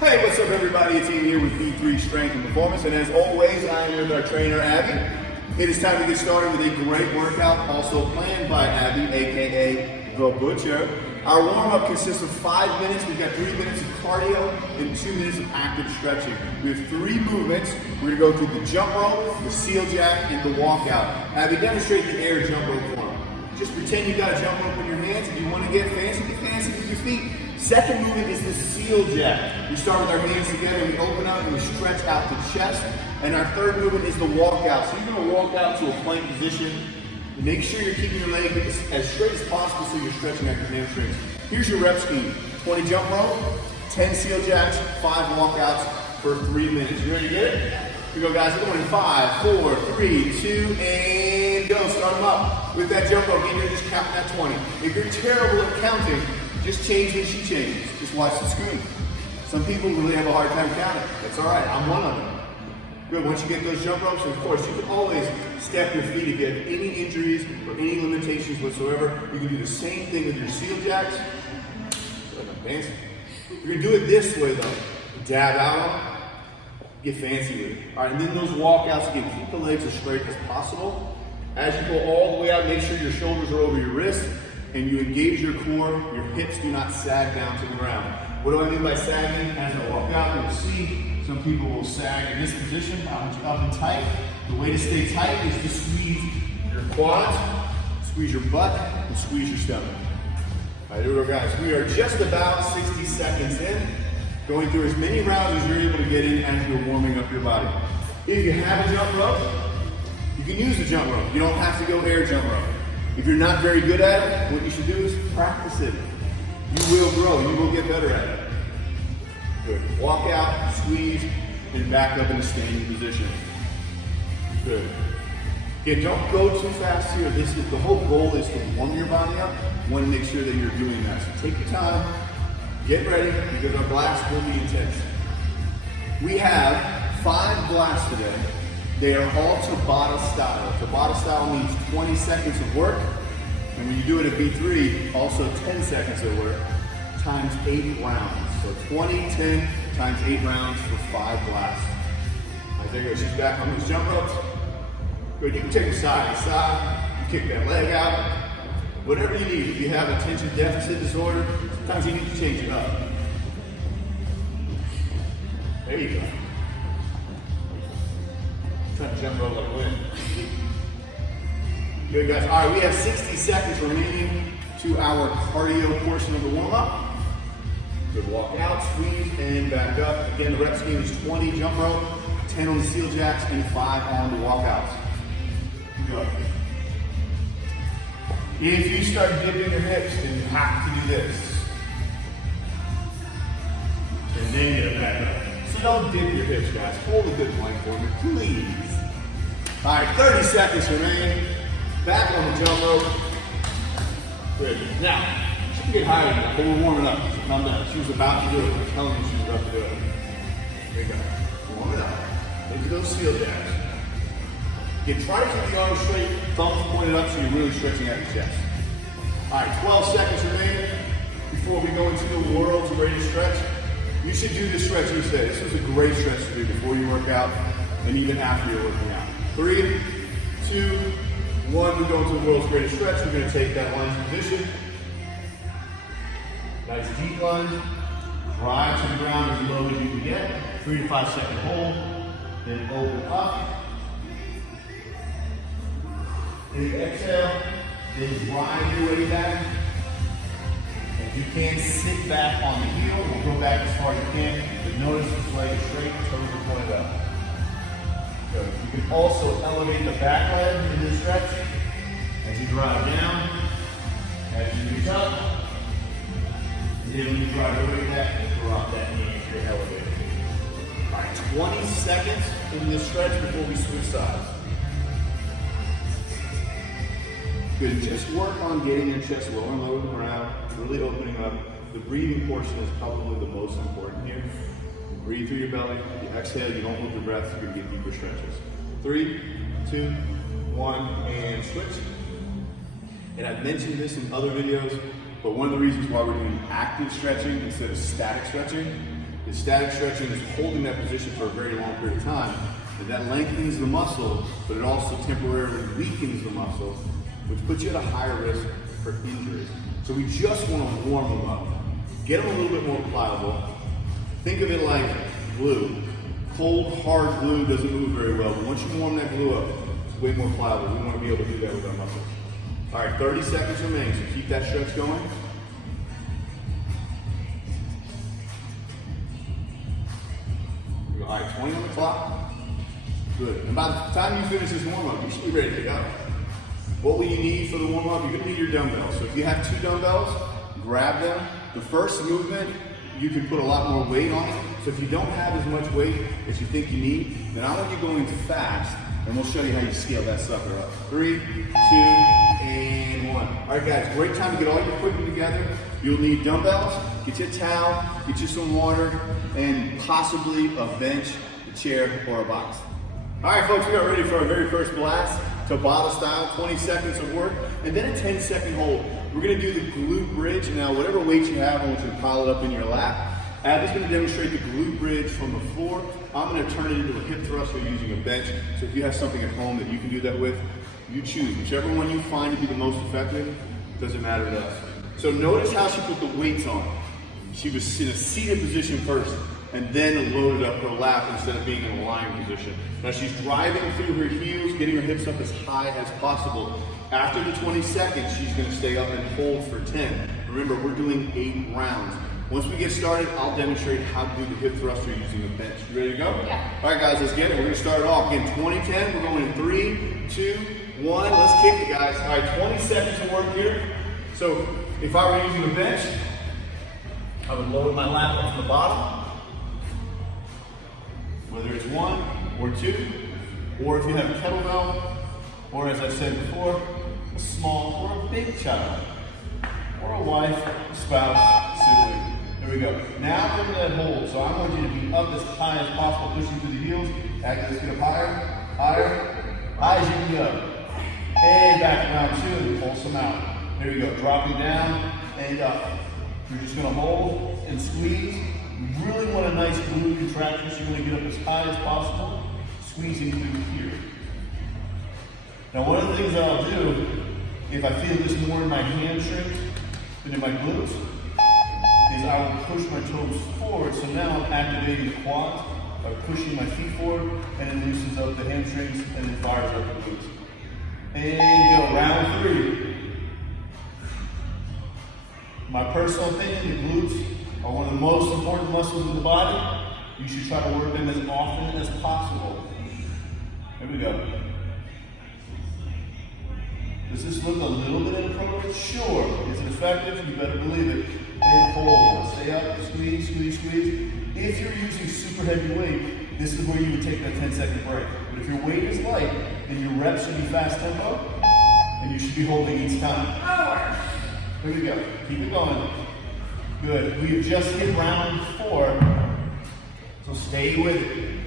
Hey, what's up everybody? It's Ian here with B3 Strength and Performance, and as always, I am with our trainer, Abby. It is time to get started with a great workout, also planned by Abby, aka The Butcher. Our warm-up consists of 5 minutes. We've got 3 minutes of cardio and 2 minutes of active stretching. We have 3 movements. We're gonna go through the jump rope, the seal jack, and the walkout. Abby, demonstrate the air jump rope for me. Just pretend you got a jump rope in your hands. If you want to get fancy with your feet. Second movement is the seal jack. We start with our hands together, we open up and we stretch out the chest. And our third movement is the walkout. So you're gonna walk out to a plank position. Make sure you're keeping your leg as straight as possible so you're stretching out your hamstrings. Here's your rep scheme. 20 jump rope, 10 seal jacks, 5 walkouts for 3 minutes. You ready to get it? Here we go, guys. We're going in 5, 4, 3, 2, and go. Start them up. With that jump rope, you're just counting at 20. If you're terrible at counting, just change when she changes. Just watch the screen. Some people really have a hard time counting. That's all right. I'm one of them. Good. Once you get those jump ropes, of course, you can always step your feet. If you have any injuries or any limitations whatsoever, you can do the same thing with your seal jacks. Like I'm fancy. You're going to do it this way, though. Dab out, get fancy with it. All right, and then those walkouts, again, keep the legs as straight as possible. As you go all the way out, make sure your shoulders are over your wrists and you engage your core. Your hips do not sag down to the ground. What do I mean by sagging? As I walk out, you'll see some people will sag in this position, up and tight. The way to stay tight is to squeeze your quads, squeeze your butt, and squeeze your stomach. All right, here we go, guys. We are just about 60 seconds in, going through as many rounds as you're able to get in as you're warming up your body. If you have a jump rope, you can use the jump rope. You don't have to go air jump rope. If you're not very good at it, what you should do is practice it. You will grow, you will get better at it. Good. Walk out, squeeze, and back up in a standing position. Good. Again, don't go too fast here. The whole goal is to warm your body up. You want to make sure that you're doing that. So take your time, get ready, because our blast will be intense. We have 5 blasts today. They are all Tabata style. Tabata style means 20 seconds of work. And when you do it at B3, also 10 seconds of work times 8 rounds. So 20, 10 times 8 rounds for 5 blasts. All right, there you go. She's back on those jump ropes. Good. You can take them side to side. You kick that leg out. Whatever you need. If you have attention deficit disorder, sometimes you need to change it up. There you go. Trying to jump rope like a wind. Good, guys. All right, we have 60 seconds remaining to our cardio portion of the warm-up. Good, walk out, squeeze, and back up. Again, the rep scheme is 20 jump rope, 10 on the seal jacks, and 5 on the walkouts. Go. If you start dipping your hips, then you have to do this. And then get back up. So don't dip your hips, guys. Hold a good plank for me, please. All right, 30 seconds remain. Back on the jump rope. Good. Now, she can get higher than that, but we're warming up. So calm down. She was about to do it. I'm telling you she was about to do it. There you go. Warm it up. Into those seal jacks. Again, try to keep the arms straight, thumbs pointed up so you're really stretching out your chest. All right, 12 seconds remain before we go into the world's greatest stretch. You should do this stretch each day. This was a great stretch to do before you work out and even after you're working out. 3, 2, 1, we go into the world's greatest stretch. We're gonna take that lunge position. Nice deep lunge. Drive to the ground as low as you can get. 3 to 5 second hold. Then open up. And you exhale. Then drive your way back. If you can, sit back on the heel. We'll go back as far as you can. But notice this leg is straight, toes are pointed up. Good. You can also elevate the back leg in this stretch as you drive down, as you reach up, and then when you drive your way back, drop that knee if you're elevated. All right, 20 seconds in this stretch before we switch sides. Good, just work on getting your chest lower and lower to the ground, really opening up. The breathing portion is probably the most important here. Breathe through your belly, you exhale, you don't hold your breath, you're gonna get deeper stretches. 3, 2, 1, and switch. And I've mentioned this in other videos, but one of the reasons why we're doing active stretching instead of static stretching is static stretching is holding that position for a very long period of time. And that lengthens the muscle, but it also temporarily weakens the muscle, which puts you at a higher risk for injury. So we just want to warm them up. Get them a little bit more pliable. Think of it like glue. Cold, hard glue doesn't move very well, but once you warm that glue up, it's way more pliable. We want to be able to do that with our muscles. All right, 30 seconds remaining, so keep that stretch going. All right, 20 on the clock. Good. And by the time you finish this warm-up, you should be ready to go. What will you need for the warm-up? You're going to need your dumbbells. So if you have 2 dumbbells, grab them. The first movement, you can put a lot more weight on it. So if you don't have as much weight as you think you need, then I want you going fast, and we'll show you how you scale that sucker up. 3, 2, and 1. All right, guys, great time to get all your equipment together. You'll need dumbbells, get you a towel, get you some water, and possibly a bench, a chair, or a box. All right, folks, we are ready for our very first blast, Tabata style, 20 seconds of work, and then a 10-second hold. We're gonna do the glute bridge. Now, whatever weight you have, I want you to pile it up in your lap. Abby's gonna demonstrate the glute bridge from the floor. I'm gonna turn it into a hip thruster using a bench. So if you have something at home that you can do that with, you choose. Whichever one you find to be the most effective, doesn't matter to us. So notice how she put the weights on. She was in a seated position first, and then loaded up her lap instead of being in a lying position. Now she's driving through her heels, getting her hips up as high as possible. After the 20 seconds, she's gonna stay up and hold for 10. Remember, we're doing 8 rounds. Once we get started, I'll demonstrate how to do the hip thruster using a bench. You ready to go? Yeah. All right, guys, let's get it. We're gonna start it off. Again, 20-10, we're going in 3, 2, 1. Let's kick it, guys. All right, 20 seconds of work here. So if I were using a bench, I would load my lap up from the bottom. Whether it's 1 or 2, or if you have a kettlebell, or as I said before, a small or a big child, or a wife, a spouse, sibling. There we go. Now bring that hold. So I want you to be up as high as possible, pushing through the heels. Let's get up higher, higher, high as you can go. And back around 2, and pulse them out. There we go. Dropping down and up. You're just gonna hold and squeeze. You really want a nice glute contraction, so you want to get up as high as possible, squeezing through here. Now, one of the things that I'll do, if I feel this more in my hamstrings than in my glutes, is I will push my toes forward. So now I'm activating the quads by pushing my feet forward, and it loosens up the hamstrings and then fires up the glutes. And go, round 3. My personal opinion, the glutes are one of the most important muscles in the body. You should try to work them as often as possible. Here we go. Does this look a little bit inappropriate? Sure. Is it effective? You better believe it. And hold. Stay up, squeeze, squeeze, squeeze. If you're using super heavy weight, this is where you would take that 10-second break. But if your weight is light, then your reps should be fast tempo, and you should be holding each time. Here we go. Keep it going. Good. We have just hit round 4, so stay with it.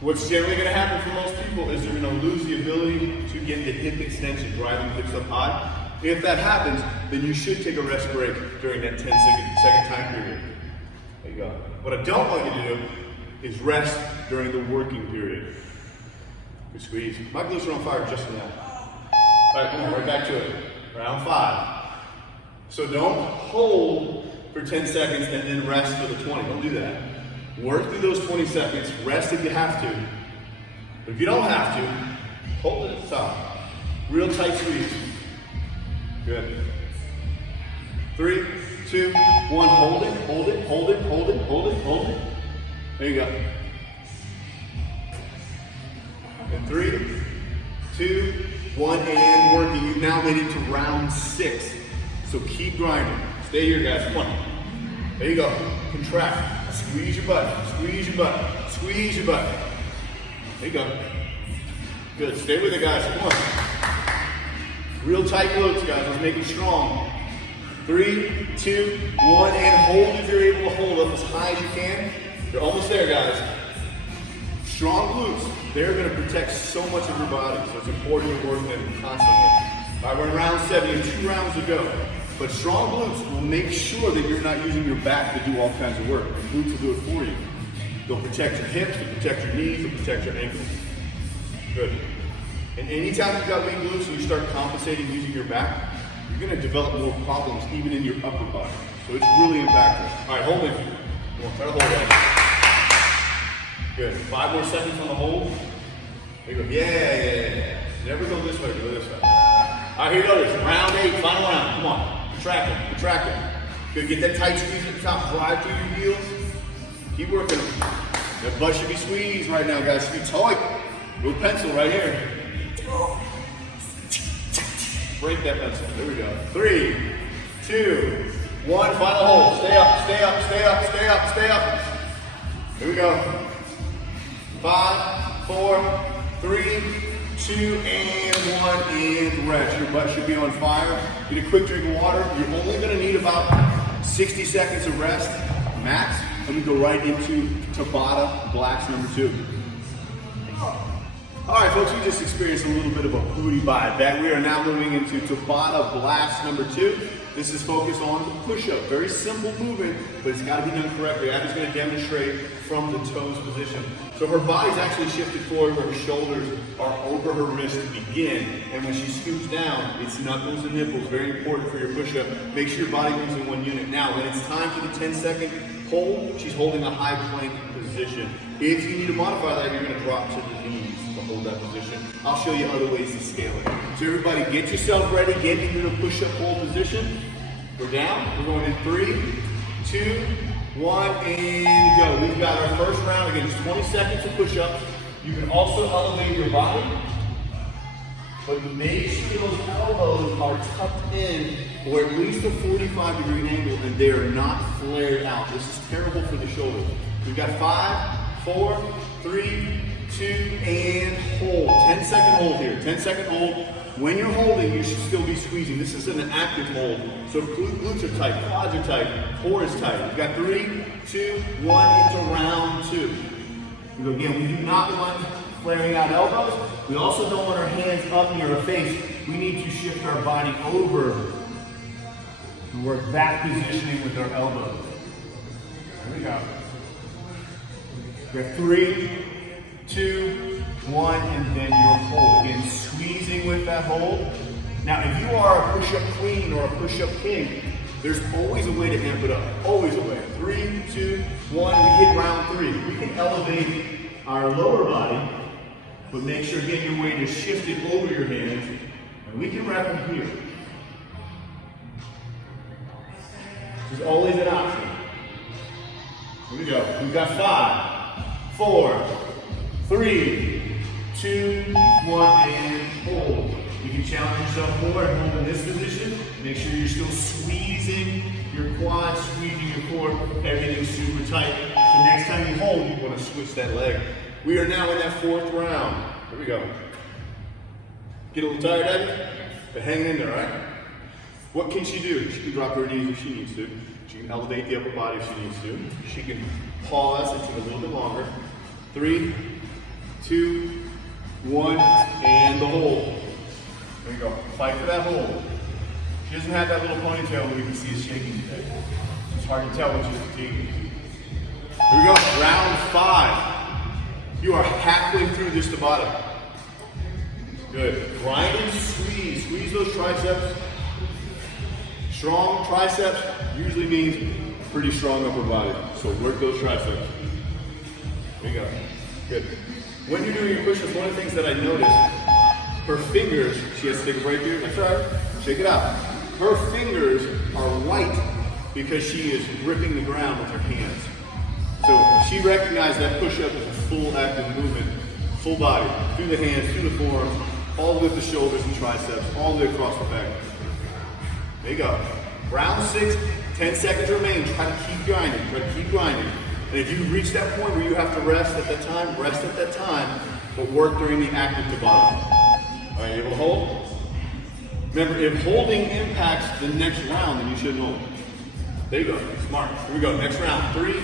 What's generally going to happen for most people is they're going to lose the ability to get the hip extension, driving the hips up high. If that happens, then you should take a rest break during that 10-second time period. There you go. What I don't want you to do is rest during the working period. Good squeeze. My glutes are on fire just now. All right, come on, right back to it. Round 5. So don't hold for 10 seconds and then rest for the 20. Don't do that. Work through those 20 seconds. Rest if you have to. But if you don't have to, hold it at the top. Real tight squeeze. Good. 3, 2, 1. Hold it, hold it, hold it, hold it, hold it, hold it. There you go. And 3, 2, 1, and working. You've now made it to round 6. So keep grinding. Stay here, guys. Come on. There you go. Contract. Squeeze your butt. Squeeze your butt. Squeeze your butt. There you go. Good. Stay with it, guys. Come on. Real tight glutes, guys. Let's make it strong. 3, 2, 1, and hold if you're able to hold up as high as you can. You're almost there, guys. Strong glutes. They're going to protect so much of your body, so it's important to work them constantly. All right, we're in round 7. You have 2 rounds to go. But strong glutes will make sure that you're not using your back to do all kinds of work. The glutes will do it for you. They'll protect your hips, they'll protect your knees, they'll protect your ankles. Good. And anytime you've got weak glutes and you start compensating using your back, you're going to develop more problems even in your upper body. So it's really impactful. All right, hold it. Come on, try to hold that. Good. 5 more seconds on the hold. There you go. Yeah. Never go this way, go this way. All right, here goes. Round 8, final round. Come on. Contract it. Good. Get that tight squeeze at the top. Drive through your heels. Keep working. That butt should be squeezed right now, guys. Should be tight. Little pencil right here. Break that pencil. There we go. 3, 2, 1. Final hold. Stay up. Here we go. 5, 4, 3, 2, and 1, and rest. Your butt should be on fire. Get a quick drink of water. You're only going to need about 60 seconds of rest, max. Let me go right into Tabata blast number 2. All right, folks, we just experienced a little bit of a booty vibe. That we are now moving into Tabata blast number 2. This is focused on the push-up. Very simple movement, but it's got to be done correctly. Abby's going to demonstrate from the toes position. So her body's actually shifted forward where her shoulders are over her wrist to begin. And when she scoops down, it's knuckles and nipples. Very important for your push-up. Make sure your body moves in one unit. Now, when it's time for the 10-second hold, she's holding a high plank position. If you need to modify that, you're going to drop to the knees to hold that position. I'll show you other ways to scale it. So everybody, get yourself ready. Get into the push-up hold position. We're down. We're going in 3, 2, 1, and go. We've got our first round. Again, it's 20 seconds of push-ups. You can also elevate your body, but make sure those elbows are tucked in or at least a 45-degree angle and they are not flared out. This is terrible for the shoulders. We've got 5, 4, 3, 2, and hold. 10-second hold here. 10-second hold. When you're holding, you should still be squeezing. This is an active hold. So glutes are tight, quads are tight, core is tight. We've got 3, 2, 1 into round 2. Again, we do not want flaring out elbows. We also don't want our hands up near our face. We need to shift our body over and work that positioning with our elbows. There we go. We have 3, 2, 1, and then your hold. Again, squeezing with that hold. Now, if you are a push-up queen or a push-up king, there's always a way to amp it up. Always a way. 3, 2, 1, we hit round 3. We can elevate our lower body, but make sure, again, your weight is shifted over your hands, and we can wrap them here. There's always an option. Here we go. We've got 5, 4, 3, 2, 1, and hold. You can challenge yourself more and hold in this position. Make sure you're still squeezing your quads, squeezing your core. Everything's super tight. So next time you hold, you want to switch that leg. We are now in that 4th round. Here we go. Get a little tired, Abby? But hang in there, all right? What can she do? She can drop her knees if she needs to. She can elevate the upper body if she needs to. She can pause and take a little bit longer. 3, 2, 1, and the hold. There you go. Fight for that hold. She doesn't have that little ponytail that we can see is shaking today. It's hard to tell when she's fatigued. Here we go. Round 5. You are halfway through this Tabata. Good. Grind and squeeze. Squeeze those triceps. Strong triceps usually means pretty strong upper body. So work those triceps. There you go. Good. When you're doing your push-ups, one of the things that I noticed, her fingers, she has to take a break here. That's right. Shake it out. Her fingers are white because she is gripping the ground with her hands. So she recognized that push-up as a full active movement, full body, through the hands, through the forearms, all with the shoulders and triceps, all the way across the back. There you go. Round 6, 10 seconds remain. Try to keep grinding. Try to keep grinding. And if you reach that point where you have to rest at that time, rest at that time, but work during the active Tabata. Are you able to hold? Remember, if holding impacts the next round, then you shouldn't hold. There you go. Smart. Here we go. Next round. 3,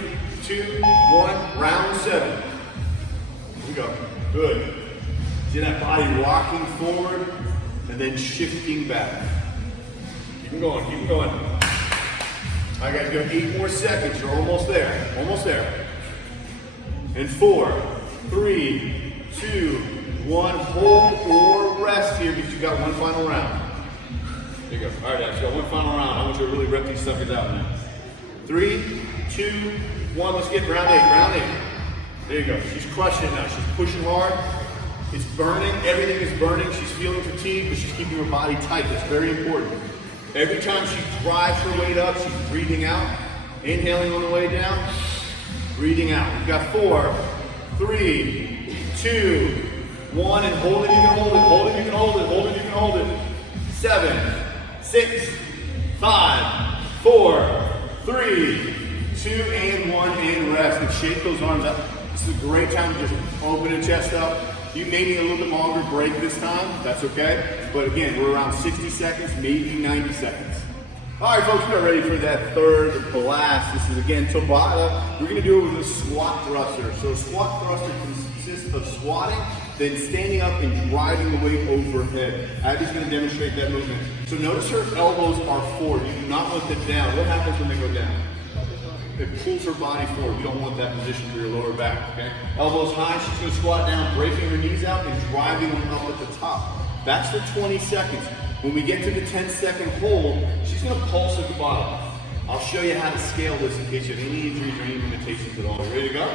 2, 1. Round 7. Here we go. Good. See that body rocking forward and then shifting back. Keep them going, keep them going. All right, guys, go 8 more seconds. You're almost there, almost there. And 4, 3, 2, 1. Hold or rest here because you got one final round. There you go. All right, guys, you got one final round. I want you to really rep these suckers out now. 3, 2, 1. Let's get round 8, round 8. There you go. She's crushing it now. She's pushing hard. It's burning. Everything is burning. She's feeling fatigued, but she's keeping her body tight. That's very important. Every time she drives her weight up, she's breathing out. Inhaling on the way down. Breathing out. We've got 4, 3, 2, 1, and hold it. You can hold it. Hold it. You can hold it. Hold it. You can hold it. 7, 6, 5, 4, 3, 2, and 1, and rest. And shake those arms up. This is a great time to just open the chest up. You may need a little bit longer break this time. That's okay. But again, we're around 60 seconds, maybe 90 seconds. All right, folks, we are ready for that third blast. This is, again, Tabata. We're going to do it with a squat thruster. So a squat thruster consists of squatting, then standing up and driving the weight overhead. Abby's going to demonstrate that movement. So notice her elbows are forward. You do not want them down. What happens when they go down? It pulls her body forward. You don't want that position for your lower back, okay? Elbows high, she's going to squat down, breaking her knees out and driving them up at the top. That's for 20 seconds. When we get to the 10-second hold, she's going to pulse at the bottom. I'll show you how to scale this in case you have any injuries or any limitations at all. You ready to go?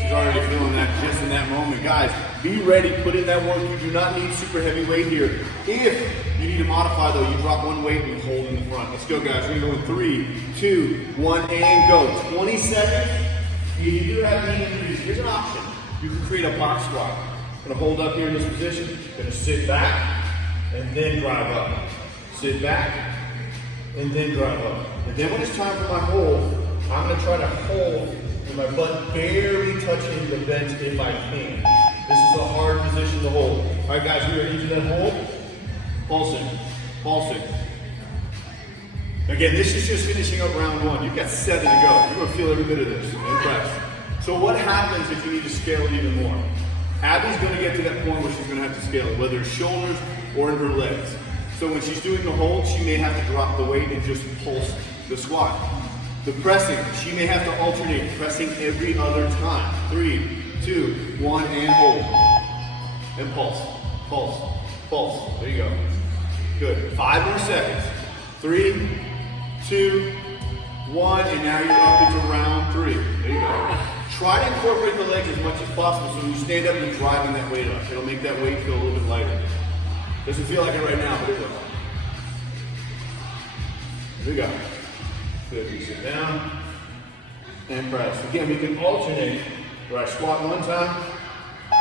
She's already feeling that just in that moment. Guys, be ready, put in that work. You do not need super heavy weight here. If you need to modify though, you drop one weight and hold in the front. Let's go, guys. We're going to go in 3, 2, 1, and go. 20 seconds. If you do have knee injuries, here's an option. You can create a box squat. I'm going to hold up here in this position. Going to sit back and then drive up. Sit back and then drive up. And then when it's time for my hold, I'm going to try to hold with my butt barely touching the bench if I can. This is a hard position to hold. All right, guys, we are into that hold. Pulsing, pulsing. Again, this is just finishing up round 1. You've got 7 to go. You're going to feel every bit of this. Impressed. So what happens if you need to scale it even more? Abby's going to get to that point where she's going to have to scale it, whether it's shoulders or in her legs. So when she's doing the hold, she may have to drop the weight and just pulse the squat. The pressing, she may have to alternate, pressing every other time. 3, 2, 1, and hold. And pulse, pulse, pulse. There you go. Good. 5 more seconds. 3, 2, 1, and now you're up into round 3. There you go. Try to incorporate the legs as much as possible so when you stand up, you're driving that weight up. It'll make that weight feel a little bit lighter. Doesn't feel like it right now, but it will. Here we go. Good. You sit down and press. Again, we can alternate where I squat one time,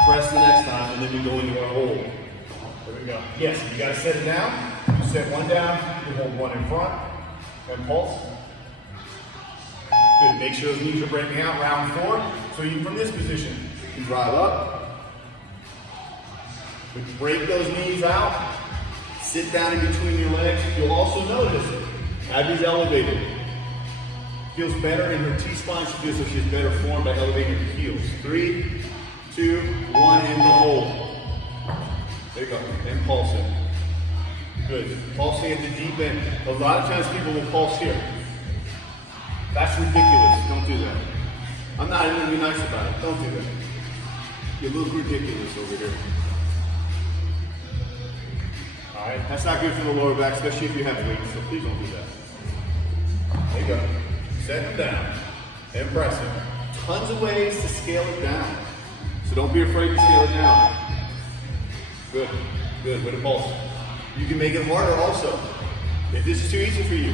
press the next time, and then we go into our hold. There we go. Yes, you gotta set it down. You set one down, you hold one in front, and pulse. Good. Make sure those knees are breaking out. Round 4. So you, from this position, you can drive up. We break those knees out. Sit down in between your legs. You'll also notice Abby's elevated. Feels better in her T-spine. She feels like she has better form by elevating her heels. 3, 2, 1, and the hold. There you go. And pulsing. Good. Pulsing at the deep end. A lot of times people will pulse here. That's ridiculous. Don't do that. I'm not even going to be nice about it. Don't do that. You look ridiculous over here. All right. That's not good for the lower back, especially if you have weight. So please don't do that. There you go. Set them down and press it. Tons of ways to scale it down. So don't be afraid to scale it down. Good. Good. With a pulse. You can make it harder also. If this is too easy for you,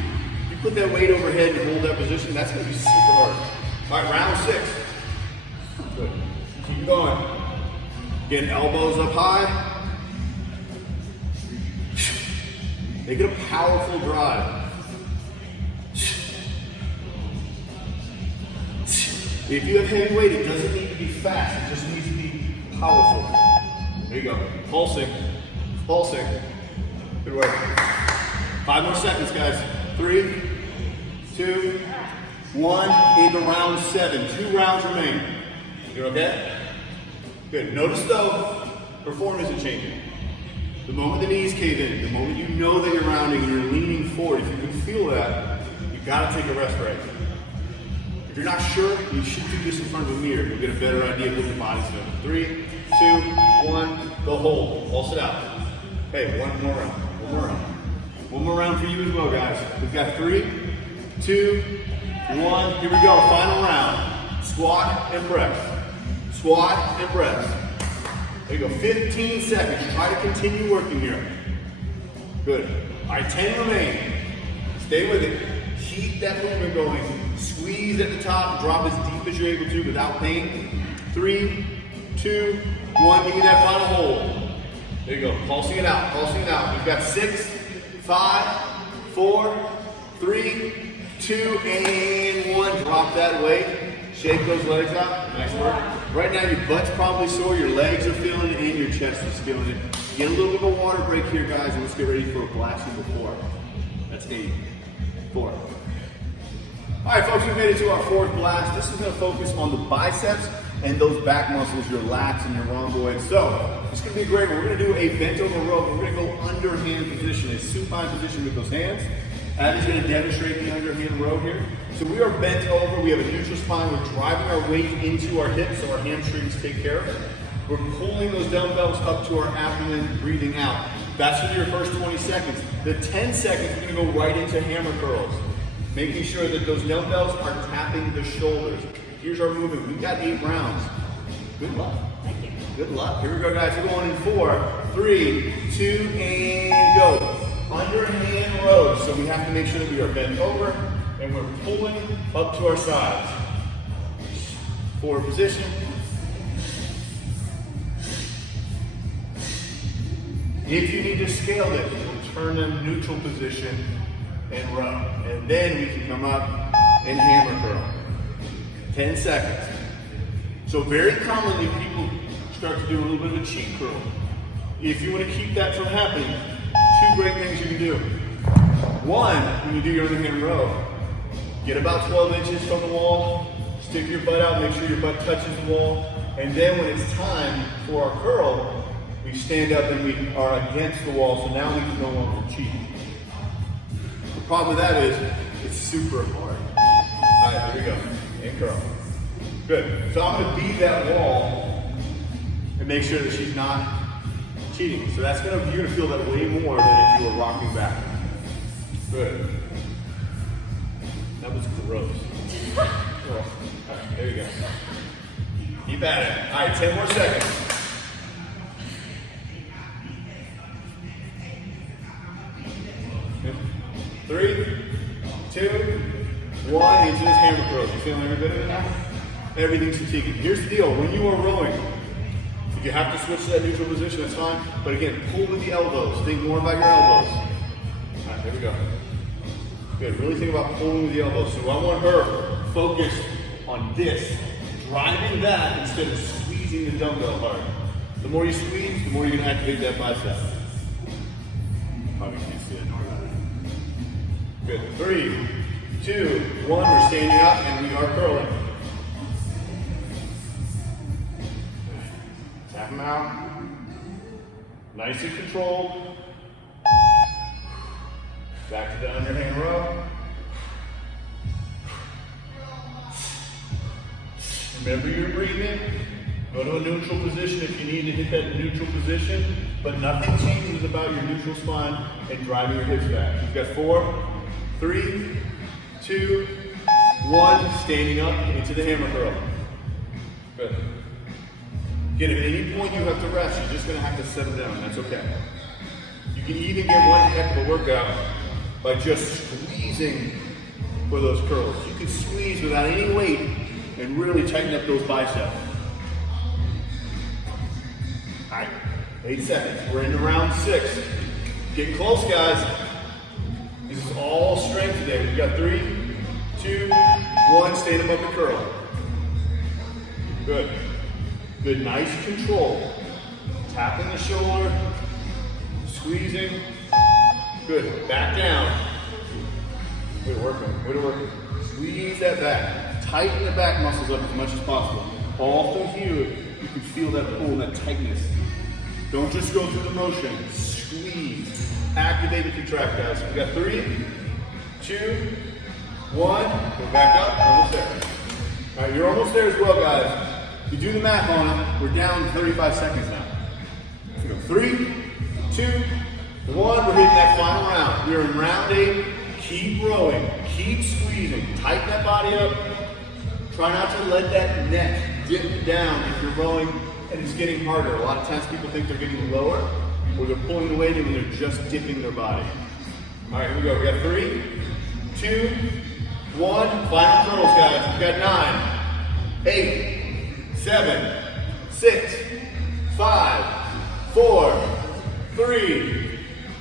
you put that weight overhead and hold that position, that's going to be super hard. All right, round 6. Good. Keep going. Again, elbows up high. Make it a powerful drive. If you have heavy weight, it doesn't need to be fast. It just needs to be powerful. There you go. Pulsing. Pulsing. Good work. 5 more seconds, guys. 3, 2, 1. Into round 7. 2 rounds remain. You're okay? Good. Notice though, her form isn't changing. The moment the knees cave in, the moment you know that you're rounding and you're leaning forward, if you can feel that, you gotta take a rest break. If you're not sure, you should do this in front of a mirror. You'll get a better idea of what your body's doing. 3, 2, 1, go hold. Pulse it out. Okay, one more round. One more round. One more round for you as well, guys. We've got 3, 2, 1. Here we go. Final round. Squat and press. Squat and press. There you go. 15 seconds. Try to continue working here. Good. All right, 10 remain. Stay with it. Keep that movement going. Squeeze at the top. Drop as deep as you're able to without pain. 3, 2, 1. Give me that final hold. There you go. Pulsing it out. Pulsing it out. We've got 6, 5, 4, 3, 2, and 1. Drop that weight. Shake those legs out. Nice work. Right now your butt's probably sore, your legs are feeling it, and your chest is feeling it. Get a little bit of a water break here, guys, and let's get ready for a blast number 4. That's 8, 4. All right, folks, we've made it to our 4th blast. This is going to focus on the biceps and those back muscles, your lats and your rhomboids. So it's going to be great. We're going to do a bent over row. We're going to go underhand position, a supine position with those hands. Abby's going to demonstrate the underhand row here. So we are bent over. We have a neutral spine. We're driving our weight into our hips so our hamstrings take care of it. We're pulling those dumbbells up to our abdomen, breathing out. That's for your first 20 seconds. The 10 seconds, we're going to go right into hammer curls, making sure that those dumbbells are tapping the shoulders. Here's our movement. We've got 8 rounds. Good luck. Thank you. Good luck. Here we go, guys. We're going in 4, 3, 2, and go. Underhand row. So we have to make sure that we are bent over and we're pulling up to our sides. Forward position. If you need to scale this, turn them neutral position and row. And then we can come up and hammer curl. 10 seconds. So very commonly people start to do a little bit of a cheat curl. If you want to keep that from happening, 2 great things you can do. 1, when you do your underhand row, get about 12 inches from the wall, stick your butt out, make sure your butt touches the wall, and then when it's time for our curl, we stand up and we are against the wall, so now we can no longer cheat. The problem with that is, it's super hard. All right, here we go, and curl. Good, so I'm gonna beat that wall and make sure that she's not cheating. So that's you're gonna feel that way more than if you were rocking back. Good. That was gross. All right, there you go. Keep at it. All right, 10 more seconds. 3, 2, 1. Into this hammer curl. You feeling every bit of it now? Everything's fatiguing. Here's the deal. When you are rowing, if you have to switch to that neutral position, that's fine. But again, pull with the elbows. Think more about your elbows. All right, here we go. Good. Really think about pulling with the elbows. So I want her focused on this, driving that instead of squeezing the dumbbell hard. The more you squeeze, the more you're going to activate that bicep. Probably can't see it. Good. 3, 2, 1. We're standing up and we are curling. Tap them out. Nice and controlled. Back to the underhand row. Remember your breathing. Go to a neutral position if you need to hit that neutral position, but nothing changes about your neutral spine and driving your hips back. You've got 4, 3, 2, 1. Standing up into the hammer curl. Good. Again, at any point you have to rest, you're just going to have to settle down. That's okay. You can even get one heck of a workout by just squeezing for those curls. You can squeeze without any weight and really tighten up those biceps. All right, 8 seconds. We're into round 6. Getting close, guys. This is all strength today. We've got 3, 2, 1. Stand above the curl. Good. Good, nice control. Tapping the shoulder, squeezing. Good, back down. Way to work, man. Way to work. Squeeze that back. Tighten the back muscles up as much as possible. All through here, you can feel that pull, that tightness. Don't just go through the motion. squeeze, activate and contract, guys. We got 3, 2, 1, go back up, almost there. All right, you're almost there as well, guys. You do the math on it, we're down 35 seconds now. So go 3, 2, 1, we're hitting that final round. We're in round 8, keep rowing, keep squeezing, tighten that body up. Try not to let that neck dip down if you're rowing and it's getting harder. A lot of times people think they're getting lower or they're pulling the weight in when they're just dipping their body. All right, here we go. We got 3, 2, 1. Final turtles, guys. We got 9, 8, 7, 6, 5, 4, 3,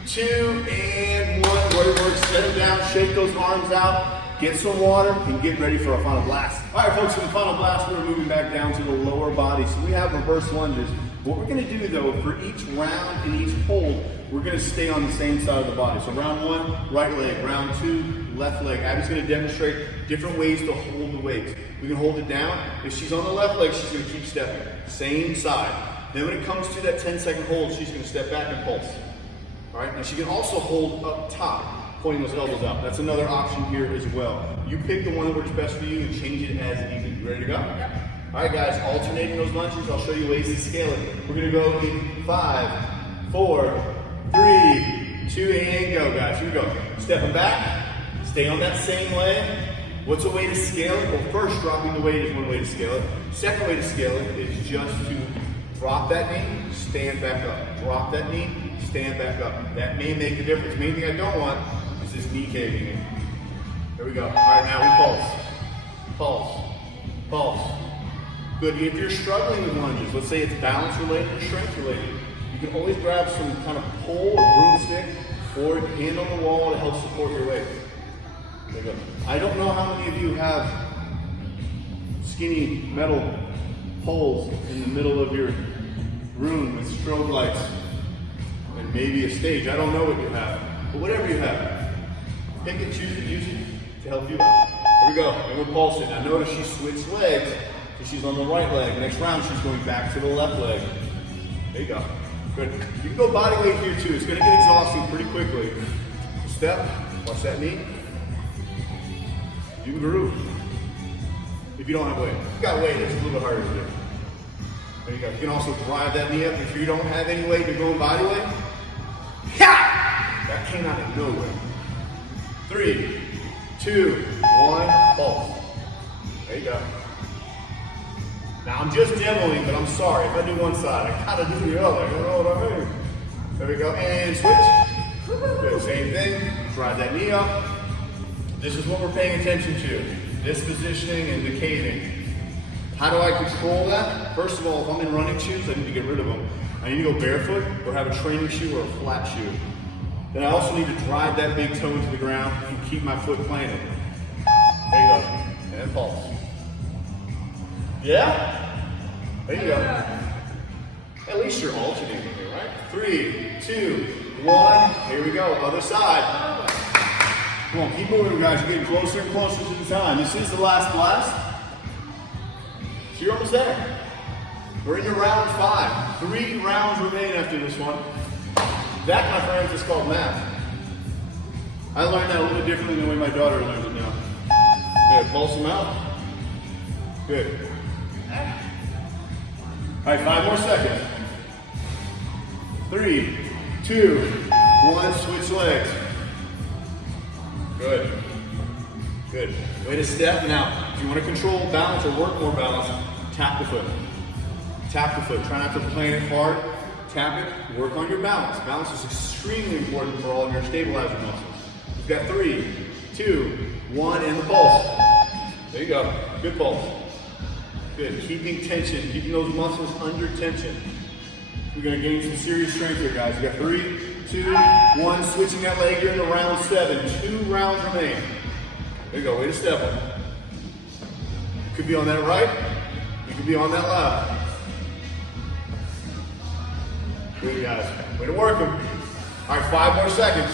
2, and 1. Great work. Set them down. Shake those arms out. Get some water and get ready for our final blast. All right, folks, in the final blast, we're moving back down to the lower body. So we have reverse lunges. What we're gonna do though, for each round and each hold, we're gonna stay on the same side of the body. So round 1, right leg. Round 2, left leg. Abby's gonna demonstrate different ways to hold the weights. We can hold it down. If she's on the left leg, she's gonna keep stepping. Same side. Then when it comes to that 10-second hold, she's gonna step back and pulse. All right, now she can also hold up top, pointing those elbows out. That's another option here as well. You pick the one that works best for you and change it as needed. You ready to go? Yep. All right, guys, alternating those lunges. I'll show you ways to scale it. We're gonna go in 5, 4, 3, 2, and go, guys. Here we go. Stepping back, stay on that same leg. What's a way to scale it? Well, first, dropping the weight is one way to scale it. Second way to scale it is just to drop that knee, stand back up. Drop that knee, stand back up. That may make a difference. The main thing I don't want is this knee caving in. There we go. All right, now we pulse. Pulse. Pulse. Good. If you're struggling with lunges, let's say it's balance related or strength related, you can always grab some kind of pole or broomstick or hand on the wall to help support your weight. There you go. I don't know how many of you have skinny metal poles in the middle of your room with strobe lights and maybe a stage. I don't know what you have, but whatever you have, pick it, choose it, use it to help you out. Here we go, and we're pulsing. Now notice she switched legs, so she's on the right leg. Next round, she's going back to the left leg. There you go. Good. You can go body weight here too. It's gonna get exhausting pretty quickly. Step, watch that knee. You can groove. If you don't have weight. If you got weight, it's a little bit harder to do. There you go. You can also drive that knee up. If you don't have any weight, you're going body weight. Ha! That came out of nowhere. 3, 2, 1, pulse. There you go. Now I'm just demoing, but I'm sorry. If I do one side, I gotta do the other. You know what I mean? There we go. And switch. Good. Same thing. Drive that knee up. This is what we're paying attention to. This positioning and the caving. How do I control that? First of all, if I'm in running shoes, I need to get rid of them. I need to go barefoot or have a training shoe or a flat shoe. Then I also need to drive that big toe into the ground and keep my foot planted. There you go. And pulse. Yeah? There you go. At least you're alternating here, right? 3, 2, 1. Here we go. Other side. Come on, keep moving, guys. You're getting closer and closer to the time. This is the last blast. So you're almost there. We're into round 5. 3 rounds remain after this one. That, my friends, is called math. I learned that a little bit differently than the way my daughter learns it now. Good, pulse them out. Good. All right, 5 more seconds. 3, 2, 1, switch legs. Good. Good. Way to step. Now, if you want to control balance or work more balance, tap the foot. Tap the foot. Try not to plant it hard. Tap it. Work on your balance. Balance is extremely important for all of your stabilizer muscles. You've got 3, 2, 1, and the pulse. There you go. Good pulse. Good. Keeping tension. Keeping those muscles under tension. We're going to gain some serious strength here, guys. You got 3, 2, 1. Switching that leg. You're into round 7. 2 rounds remain. There you go. Way to step it. You could be on that right. You could be on that left. Good, guys. Way to work them. All right, 5 more seconds.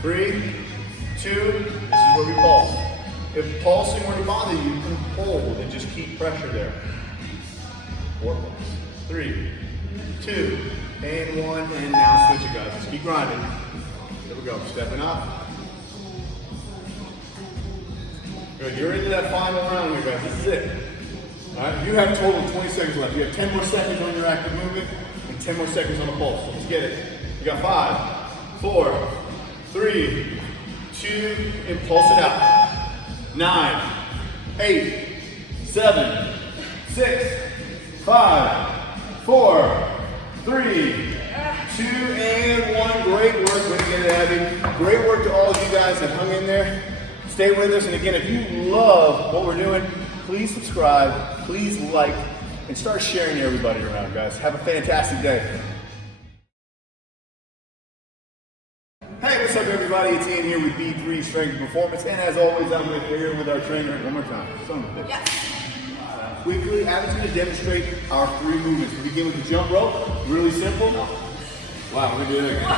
3, 2. This is where we pulse. If pulsing were to bother you, you can hold and just keep pressure there. 4 pulse. 3, 2, and 1, and now switch it, guys. Just keep grinding. Here we go, stepping up. Good, you're into that final round here, guys. This is it. All right, you have a total of 20 seconds left. You have 10 more seconds on your active movement and 10 more seconds on the pulse. So let's get it. You got 5, 4, 3, 2, and pulse it out. 9, 8, 7, 6, 5, 4, 3, 2, and 1. Great work. Way to get it, Abby. Great work to all of you guys that hung in there. Stay with us. And again, if you love what we're doing, please subscribe, please like, and start sharing to everybody around, guys. Have a fantastic day. Hey, what's up, everybody? It's Ian here with B3 Strength and Performance, and as always, I'm here with our trainer. One more time. Son of a bitch. Yes. Quickly, Abby's going to demonstrate our 3 movements. We begin with the jump rope. Really simple. Wow, we're doing it again.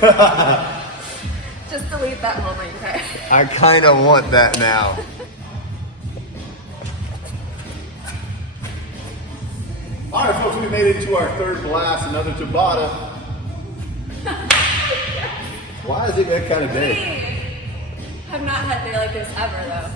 Sorry. Just delete that moment, okay? I kind of want that now. All right, folks, we made it into our 3rd blast, another Tabata. Why is it that kind of day? Have not had a day like this ever, though.